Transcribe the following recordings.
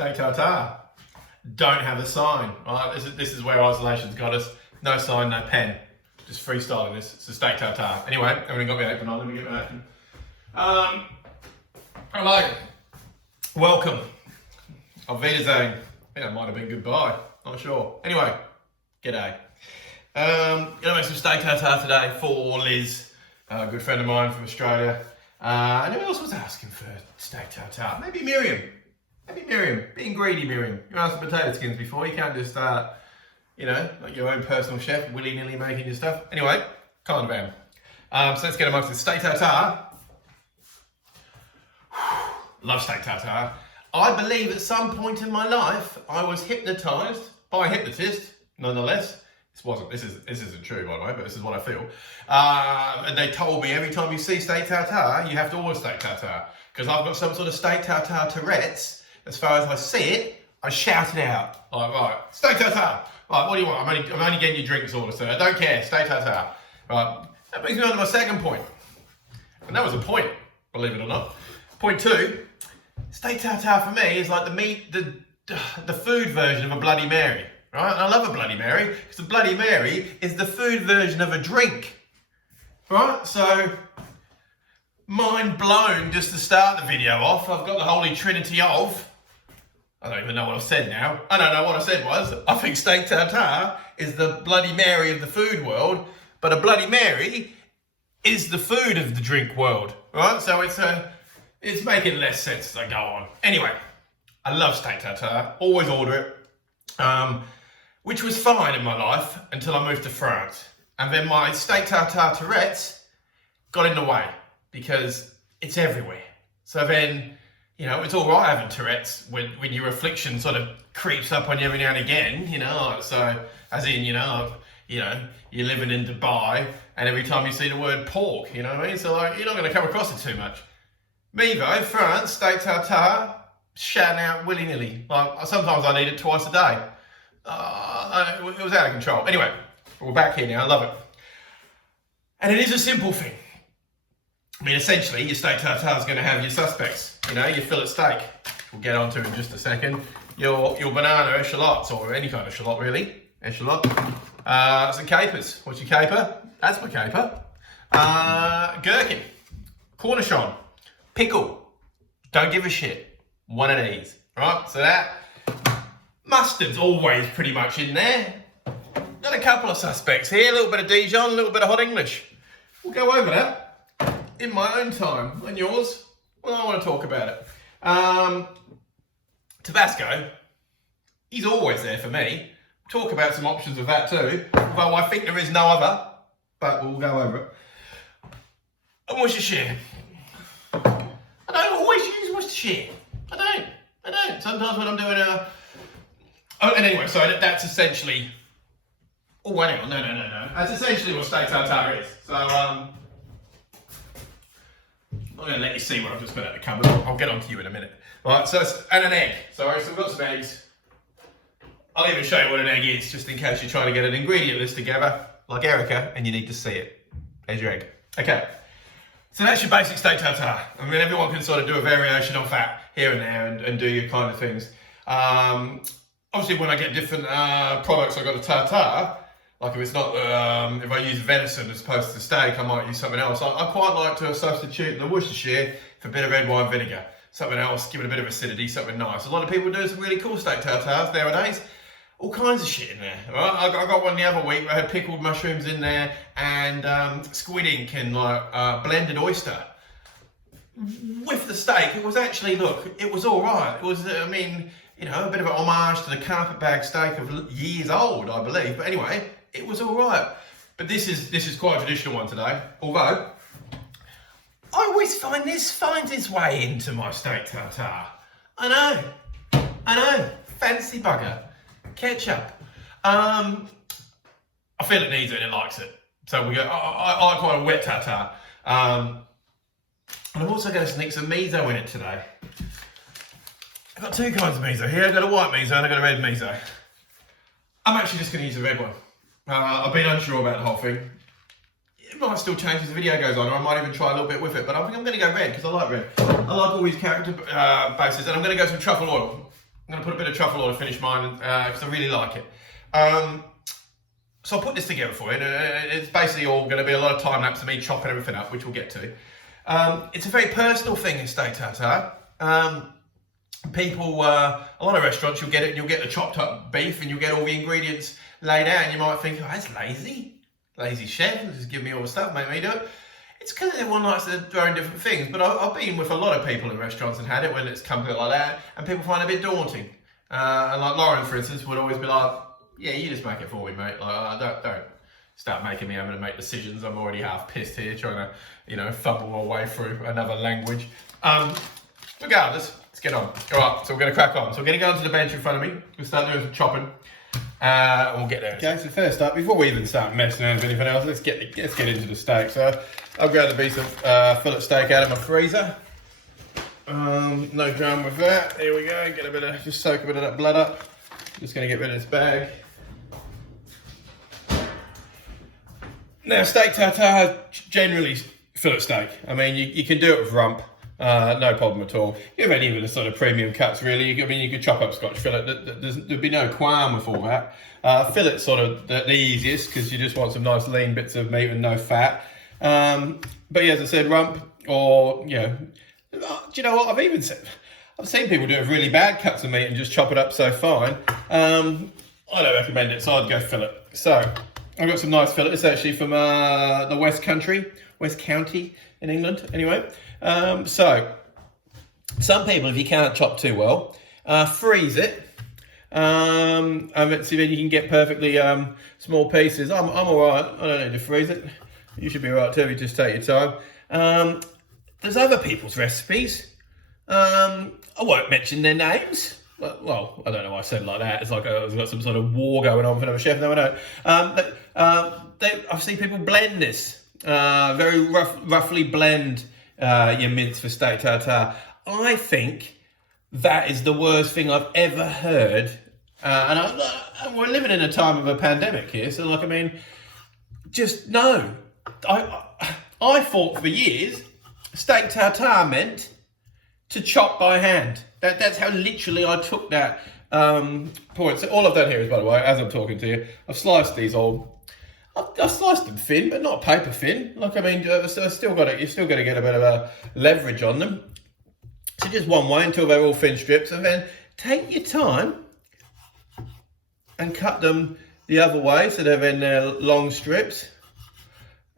Steak tartare. Don't have a sign. Right? This is where isolation's got us. No sign, no pen. Just freestyling this. It's a steak tartare. Anyway, I've only got my apron on. Let me get my apron. Hello. Welcome. Auf Wiedersehen. I think that might have been goodbye. Not sure. Anyway, g'day. Gonna make some steak tartare today for Liz, a good friend of mine from Australia. And who else was asking for steak tartare? Maybe Miriam. Being greedy, Miriam. You asked for potato skins before. You can't just start, like your own personal chef, willy-nilly making your stuff. Anyway, kind of am. So let's get amongst the steak tartare. Love steak tartare. I believe at some point in my life I was hypnotised by a hypnotist. Nonetheless, this isn't true, by the way, but this is what I feel. And they told me every time you see steak tartare, you have to order steak tartare because I've got some sort of steak tartare Tourettes. As far as I see it, I shout it out. Like, right, steak tartare. Right, what do you want? I'm only getting you drinks order, sir. I don't care. Steak tartare. Right. That brings me on to my second point. And that was a point, believe it or not. Point two, steak tartare for me is like the food version of a Bloody Mary. Right? And I love a Bloody Mary because the Bloody Mary is the food version of a drink. Right? So, mind blown just to start the video off. I've got the Holy Trinity of... I don't even know what I've said now. I don't know what I said was. I think steak tartare is the Bloody Mary of the food world, but a Bloody Mary is the food of the drink world, right? So it's making less sense as I go on. Anyway, I love steak tartare. Always order it, which was fine in my life until I moved to France, and then my steak tartare Tourettes got in the way because it's everywhere. So then. It's all right having Tourette's when your affliction sort of creeps up on you every now and again, so as in, you're living in Dubai and every time you see the word pork, you know what I mean? So you're not going to come across it too much. Me though, France, steak tartare, shouting out willy-nilly. Like sometimes I need it twice a day. It was out of control. Anyway, we're back here now, I love it. And it is a simple thing. I mean, essentially, your steak tartare is going to have your suspects. Your fillet steak. We'll get onto in just a second. Your banana echallots, or any kind of shallot, really. Echalot. Some capers. What's your caper? That's my caper. Gherkin. Cornichon. Pickle. Don't give a shit. One of these. Right? So that. Mustard's always pretty much in there. Got a couple of suspects here. A little bit of Dijon, a little bit of hot English. We'll go over that in my own time. And yours? Well, I want to talk about it. Tabasco, he's always there for me. We'll talk about some options of that too, although I think there is no other, but we'll go over it. And Worcestershire. I don't always use Worcestershire. I don't. Sometimes when I'm doing and anyway, so that's essentially... Oh, hang on, no. That's essentially what steak tartare is. So, I'm going to let you see what I've just put out the cupboard. I'll get on to you in a minute. Right, and an egg. Sorry, so we've got some eggs. I'll even show you what an egg is, just in case you're trying to get an ingredient list together, like Erica, and you need to see it. There's your egg. Okay, so that's your basic steak tartare. I mean, everyone can sort of do a variation of that here and there and do your kind of things. Obviously, when I get different products, I've got a tartare. Like if it's not, if I use venison as opposed to steak, I might use something else. I quite like to substitute the Worcestershire for a bit of red wine vinegar. Something else, give it a bit of acidity, something nice. A lot of people do some really cool steak tartares nowadays. All kinds of shit in there. Right? I got one the other week where I had pickled mushrooms in there and squid ink and blended oyster. With the steak, it was actually, it was all right. It was, a bit of an homage to the carpetbag steak of years old, I believe. But anyway, it was all right. But this is quite a traditional one today. Although, I always find this finds its way into my steak tartare. I know. Fancy bugger. Ketchup. I feel it needs it and it likes it. So we go, I like quite a wet tartare. And I'm also going to sneak some miso in it today. I've got two kinds of miso here. I've got a white miso and I've got a red miso. I'm actually just going to use the red one. I've been unsure about the whole thing. It might still change as the video goes on, or I might even try a little bit with it, but I think I'm going to go red because I like red. I like all these character bases, and I'm going to go some truffle oil. going to put a bit of truffle oil to finish mine because I really like it. So I'll put this together for you. It's basically all going to be a lot of time lapse of me chopping everything up, which we'll get to. It's a very personal thing in steak tartare. People, a lot of restaurants, you'll get the chopped up beef and you'll get all the ingredients laid out, and you might think, oh, that's lazy chef, just give me all the stuff, make me do it. It's because everyone likes to throw in different things, but I've been with a lot of people in restaurants and had it when it's come to it like that, and people find it a bit daunting. And like Lauren, for instance, would always be like, yeah, you just make it for me, mate. Like, don't start making me having to make decisions. I'm already half pissed here trying to, fumble my way through another language. Regardless, let's get on. All right, so we're going to crack on. So we're going to go onto the bench in front of me. We'll start doing some chopping. We'll get there. Okay, so first up, before we even start messing around with anything else, let's get into the steak. So I'll grab the piece of fillet steak out of my freezer. No drama with that. Here we go. Just soak a bit of that blood up. Just going to get rid of this bag. Now, steak tartare, generally fillet steak. I mean, you can do it with rump, no problem at all. You have any of the sort of premium cuts, really. You could chop up Scotch fillet. There'd be no qualm with all that. Fillet's sort of the easiest because you just want some nice lean bits of meat and no fat. But yeah, as I said, rump or, do you know what? I've seen people do really bad cuts of meat and just chop it up so fine. I don't recommend it, so I'd go fillet. So I've got some nice fillet. It's actually from the West County in England, anyway. So some people, if you can't chop too well, freeze it. And see, then you can get perfectly small pieces. I'm all right. I don't need to freeze it. You should be all right too. You just take your time. There's other people's recipes. I won't mention their names. Well, I don't know why I said it like that. It's like I've got some sort of war going on for another chef. No, I don't. I've seen people blend this. Very roughly blend your mince for steak tartare. I think that is the worst thing I've ever heard. And we're living in a time of a pandemic here. So, just no. I thought for years steak tartare meant to chop by hand. That's how literally I took that point. So all I've done here is, by the way, as I'm talking to you, I've sliced these all. I've sliced them thin, but not paper thin. So you've still got to get a bit of a leverage on them. So just one way until they're all thin strips, and then take your time and cut them the other way so they're in long strips.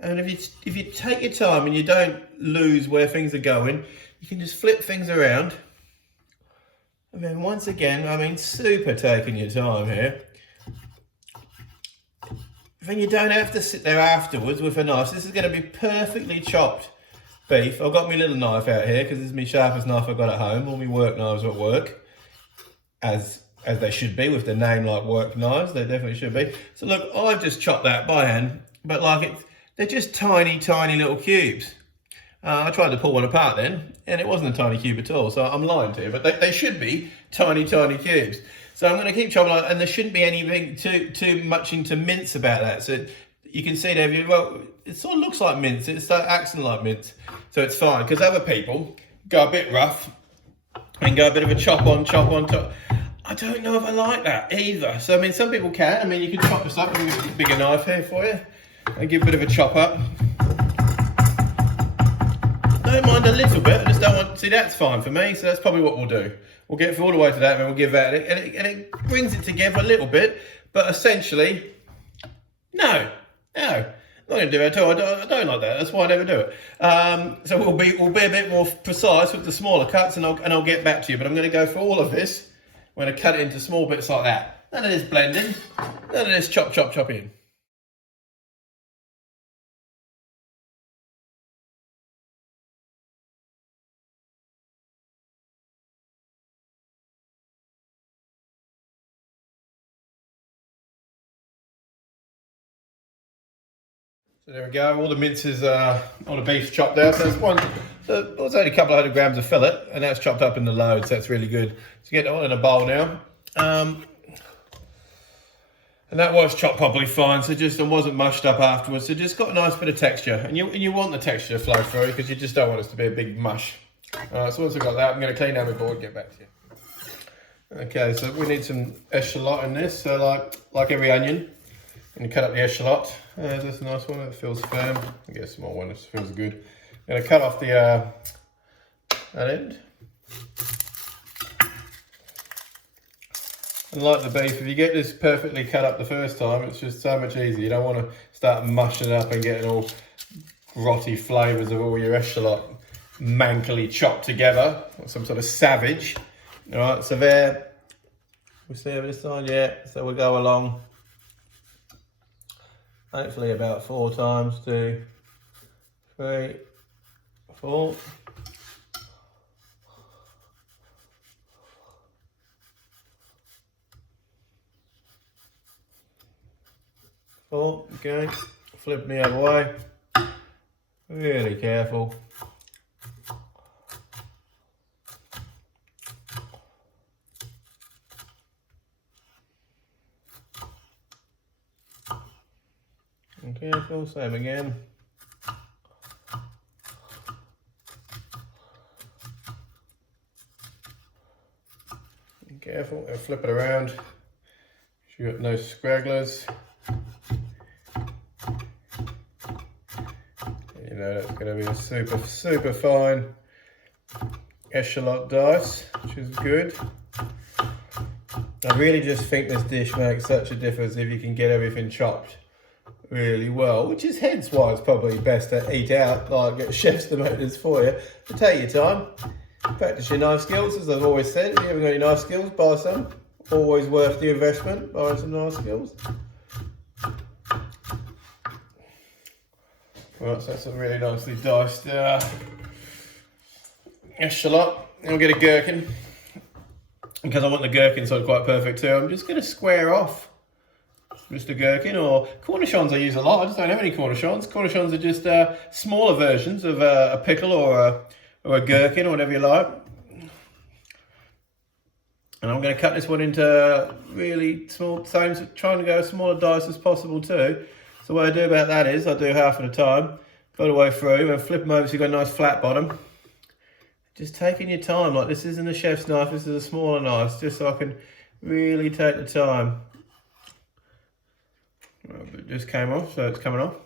And if you take your time and you don't lose where things are going, you can just flip things around. And then once again, super taking your time here. Then you don't have to sit there afterwards with a knife. This is going to be perfectly chopped beef. I've got my little knife out here because it's my sharpest knife I've got at home. All my work knives are at work, as they should be with the name like work knives. They definitely should be. So look, I've just chopped that by hand, but they're just tiny little cubes. I tried to pull one apart then, and it wasn't a tiny cube at all, so I'm lying to you, but they should be tiny cubes. So I'm going to keep chopping, and there shouldn't be anything too much into mince about that. So you can see there, it sort of looks like mince, it's acting like mince, so it's fine, because other people go a bit rough and go a bit of a chop on top. I don't know if I like that either. So, some people can. You can chop this up. I'm going to get a bigger knife here for you and give a bit of a chop up. Don't mind a little bit, I just don't want, see, that's fine for me, so that's probably what we'll do. We'll get all the way to that, and then we'll give that, and it brings it together a little bit, but essentially, no, I'm not going to do that at all. I don't like that, that's why I never do it. So we'll be a bit more precise with the smaller cuts, and I'll get back to you, but I'm going to go for all of this. I'm going to cut it into small bits like that. None of this blending, none of this chop in. So there we go, all the minces, all the beef chopped out. So it's only a couple of 100 grams of fillet, and that's chopped up in the load, so that's really good. So get that one in a bowl now. And that was chopped properly fine, so it wasn't mushed up afterwards. So just got a nice bit of texture, and you want the texture to flow through because you just don't want it to be a big mush. So once I've got that, I'm going to clean out my board and get back to you. Okay, so we need some echalot in this. So like every onion, I'm going to cut up the echalot. That's a nice one, that feels firm. I get a small one, this feels good. I'm going to cut off the that end. And like the beef, if you get this perfectly cut up the first time, it's just so much easier. You don't want to start mushing it up and getting all grotty flavours of all your echalot mankily chopped together, like some sort of savage. All right, so there, we see over this side, yeah, so we'll go along, hopefully about 4 times, 2, 3, 4. Okay, flip the other way, really careful. And careful, same again. And careful, and flip it around. So you got no scragglers. You know that's going to be a super fine echalot dice, which is good. I really just think this dish makes such a difference if you can get everything chopped really well, which is hence why it's probably best to eat out, like get chefs to make this for you. But take your time, practice your knife skills, as I've always said. If you haven't got any knife skills, buy some. Always worth the investment, buying some knife skills. Right, so that's a really nicely diced echalot. I'll get a gherkin, because I want the gherkin sort of quite perfect too. I'm just going to square off just a gherkin, or cornichons I use a lot. I just don't have any cornichons. Cornichons are just smaller versions of a pickle or a gherkin or whatever you like. And I'm going to cut this one into really small, trying to go as small a dice as possible too. So what I do about that is I do half at a time, go the way through and flip them over so you've got a nice flat bottom. Just taking your time, like this isn't a chef's knife, this is a smaller knife, just so I can really take the time. It just came off, so it's coming off.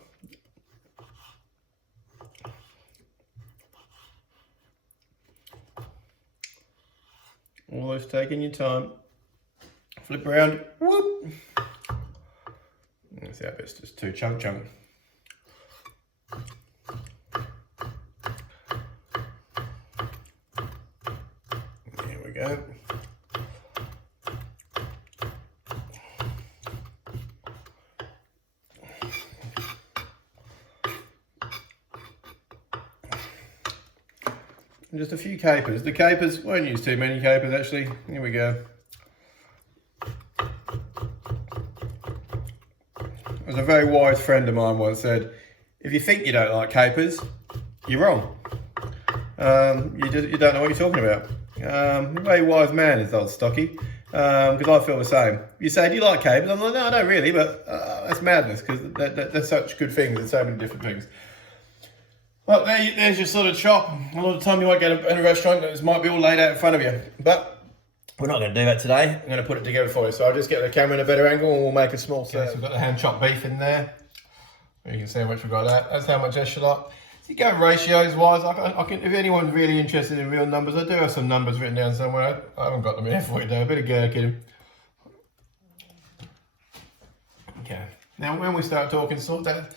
Always taking your time. Flip around, whoop. See, that bit's just too chunk. There we go. And just a few capers. The capers, won't use too many capers actually. Here we go. As a very wise friend of mine once said, if you think you don't like capers, you're wrong. You don't know what you're talking about. A very wise man is old Stocky, because I feel the same. You say, do you like capers? I'm like, no, I don't really, but that's madness, because they're such good things and so many different things. Well, there's your sort of chop. A lot of the time you might get in a restaurant that might be all laid out in front of you, but we're not going to do that today. I'm going to put it together for you. So I'll just get the camera in a better angle and we'll make a small serve. So we've got the hand chopped beef in there. You can see how much we've got that. That's how much echalot. So you go ratios wise, I can, if anyone's really interested in real numbers, I do have some numbers written down somewhere. I haven't got them here for you though. A bit of gherkin. Okay. Now when we start talking salt, that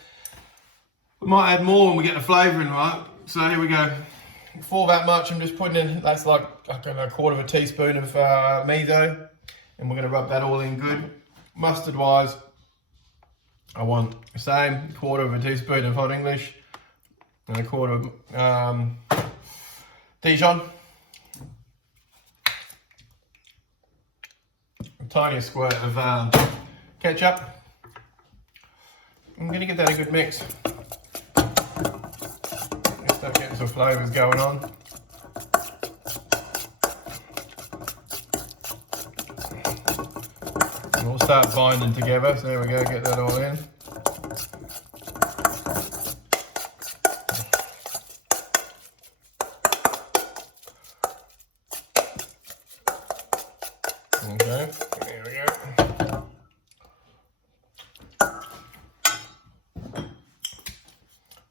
we might add more when we get the flavour in, right? So here we go. For that much, I'm just putting in, that's like, I don't know, 1/4 teaspoon of miso, and we're going to rub that all in good. Mustard wise, I want the same, 1/4 teaspoon of hot English, and 1/4 Dijon. A tiny squirt of ketchup. I'm going to give that a good mix. Start getting some flavours going on. And we'll start binding together. So there we go, get that all in.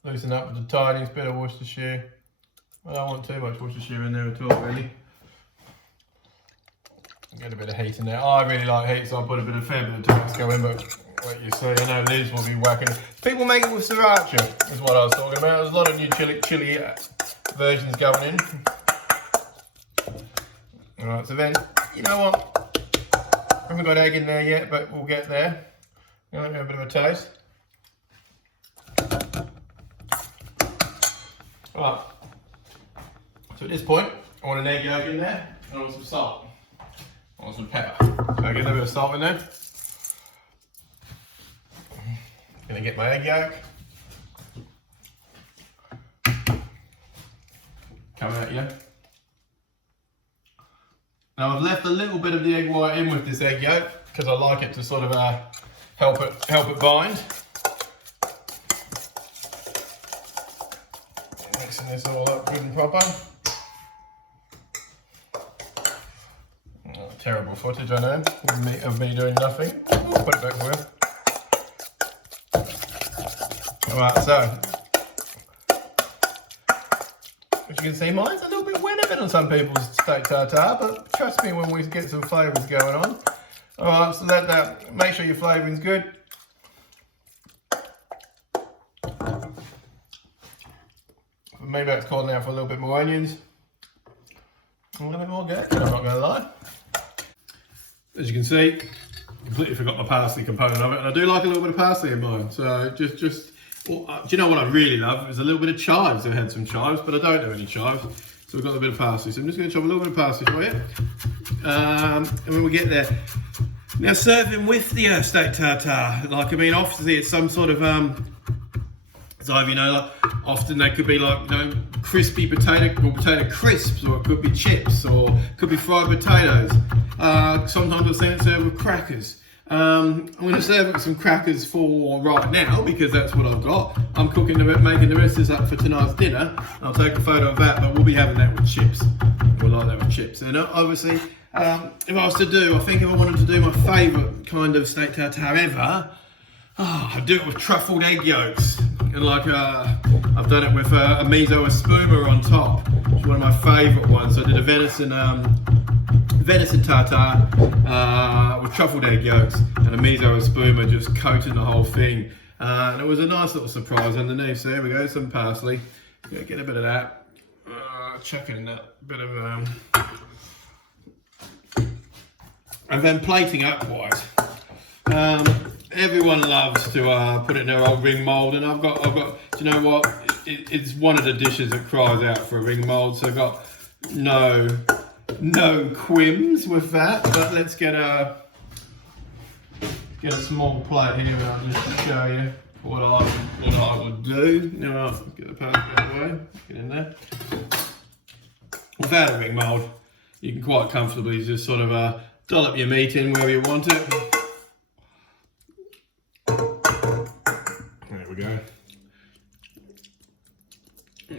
loosen up with the tiniest bit of Worcestershire. I don't want too much Worcestershire in there at all, really. Get a bit of heat in there. I really like heat, so I'll put a fair bit of Tabasco in, but what you see, I know Liz will be whacking it. People make it with sriracha, is what I was talking about. There's a lot of new chili versions going in. Alright, so then, you know what? I haven't got egg in there yet, but we'll get there. Now let me have a bit of a taste. Right. So at this point, I want an egg yolk in there, and I want some salt. I want some pepper. So I get a little bit of salt in there. Gonna get my egg yolk. Coming at you. Now I've left a little bit of the egg white in with this egg yolk because I like it to sort of help it bind. Mixing this all up good and proper. Oh, terrible footage, I know, of me doing nothing. I'll put it back for you. Alright, so as you can see, mine's a little bit wetter than on some people's steak tartare, but trust me when we get some flavours going on. Alright, so that make sure your flavouring's good. Maybe that's calling out for a little bit more onions. A little bit more gherkin, I'm not going to lie. As you can see, completely forgot my parsley component of it, and I do like a little bit of parsley in mine. So well, do you know what I really love? Is a little bit of chives. I had some chives, but I don't do any chives. So we've got a bit of parsley. So I'm just going to chop a little bit of parsley for you. And when we get there. Now serving with the steak tartare, like, I mean, obviously it's some sort of, so you know, like, often they could be like, you know, crispy potato crisps, or it could be chips, or it could be fried potatoes. Sometimes I've seen it served with crackers. I'm going to serve it with some crackers for right now because that's what I've got. I'm making the rest of this up for tonight's dinner. I'll take a photo of that, but we'll be having that with chips. We'll like that with chips. And obviously, if I was to do, I think if I wanted to do my favourite kind of steak tartare ever, I'd do it with truffled egg yolks. And like, I've done it with a miso espuma on top. It's one of my favourite ones. I did a venison tartare with truffled egg yolks and a miso espuma, just coating the whole thing. And it was a nice little surprise underneath. So there we go, some parsley. Get a bit of that. Chuck in that bit of and then plating up wise. Everyone loves to put it in their old ring mould, and I've got. Do you know what? It's one of the dishes that cries out for a ring mould. So I've got no quims with that. But let's get a small plate here, and I'll just show you what I would do. Now I'll get the part out of the way. Get in there. Without a ring mould, you can quite comfortably just sort of dollop your meat in wherever you want it. There we go.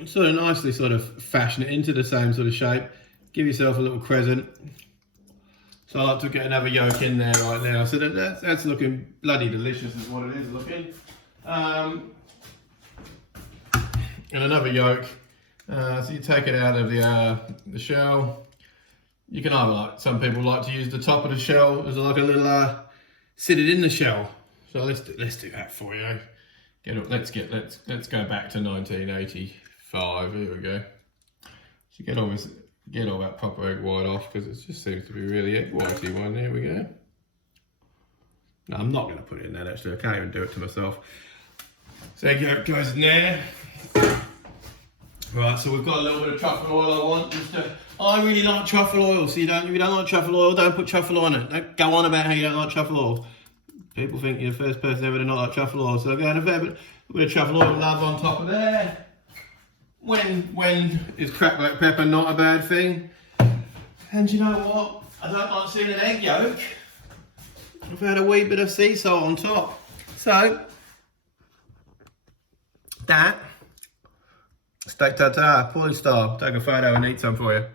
Sort of nicely sort of fashion it into the same sort of shape. Give yourself a little crescent. So I like to get another yolk in there right now. So that's looking bloody delicious is what it is looking. And another yolk. So you take it out of the shell. You can either, like some people like to use the top of the shell as like a little sit it in the shell. So let's do that for you. Let's go back to 1985. Here we go. So get all that proper egg white off because it just seems to be really egg whitey one. There we go. No, I'm not going to put it in there actually. I can't even do it to myself. So egg yolk goes in there. Right, so we've got a little bit of truffle oil I want. I really like truffle oil, so if you don't like truffle oil, don't put truffle oil on it. Don't go on about how you don't like truffle oil. People think you're the first person ever to not like truffle oil, so I've got a bit of truffle oil love on top of there. When is cracked black pepper not a bad thing? And you know what? I don't like seeing an egg yolk. I've had a wee bit of sea salt on top. So, that steak tartare, Paulie style. Take a photo and eat some for you.